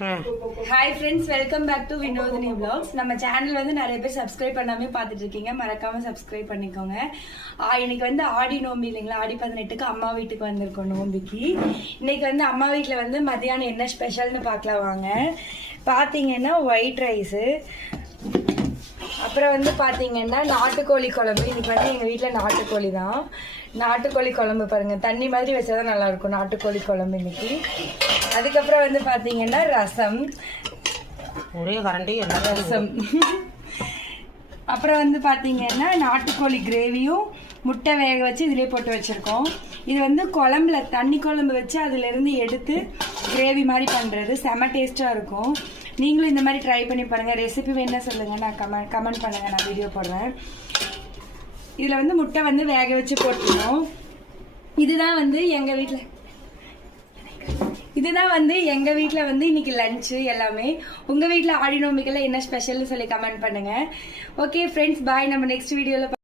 Hi friends, welcome back to Vinodhini vlogs. நம்ம channel வந்து நிறைய பேர் சப்ஸ்கிரைப் பண்ணாமே பார்த்துட்டு இருக்கீங்க. மறக்காம சப்ஸ்கிரைப் பண்ணிக்கோங்க. இன்னைக்கு வந்து ஆடி நோம்பி இல்லைங்களா, ஆடி 18க்கு அம்மா வீட்டுக்கு வந்திருக்கோம் நோம்பிக்கு. இன்னைக்கு வந்து அம்மா வீட்டில் வந்து மதியானம் என்ன ஸ்பெஷல்னு பார்க்கலாம் வாங்க. பார்த்தீங்கன்னா ஒயிட் ரைஸு, அப்புறம் வந்து பார்த்தீங்கன்னா நாட்டுக்கோழி குழம்பு. இன்னைக்கு வந்து எங்கள் வீட்டில் நாட்டுக்கோழி தான். நாட்டுக்கோழி குழம்பு பாருங்கள், தண்ணி மாதிரி வச்சா தான் நல்லாயிருக்கும் நாட்டுக்கோழி குழம்பு இன்னைக்கு. அதுக்கப்புறம் வந்து பார்த்தீங்கன்னா ரசம், ஒரே கரண்டி ரசம். அப்புறம் வந்து பார்த்தீங்கன்னா நாட்டுக்கோழி கிரேவியும் முட்டை வேக வச்சு இதிலே போட்டு வச்சுருக்கோம். இது வந்து குழம்புல தண்ணி குழம்பு வச்சு அதிலிருந்து எடுத்து கிரேவி மாதிரி பண்ணுறது செம டேஸ்ட்டாக இருக்கும். நீங்களும் இந்த மாதிரி ட்ரை பண்ணி பாருங்கள். ரெசிபி வேணா சொல்லுங்கள், நான் கமெண்ட் பண்ணுங்கள், நான் வீடியோ போடுறேன். இதில் வந்து முட்டை வந்து வேக வச்சு போட்டுருவோம். இதுதான் வந்து எங்கள் வீட்டில் வந்து இன்னைக்கு லஞ்சு எல்லாமே. உங்கள் வீட்டில் ஆடி நோம்பிக்கெல்லாம் என்ன ஸ்பெஷல்னு சொல்லி கமெண்ட் பண்ணுங்கள். ஓகே ஃப்ரெண்ட்ஸ், பாய். நம்ம நெக்ஸ்ட் வீடியோவில்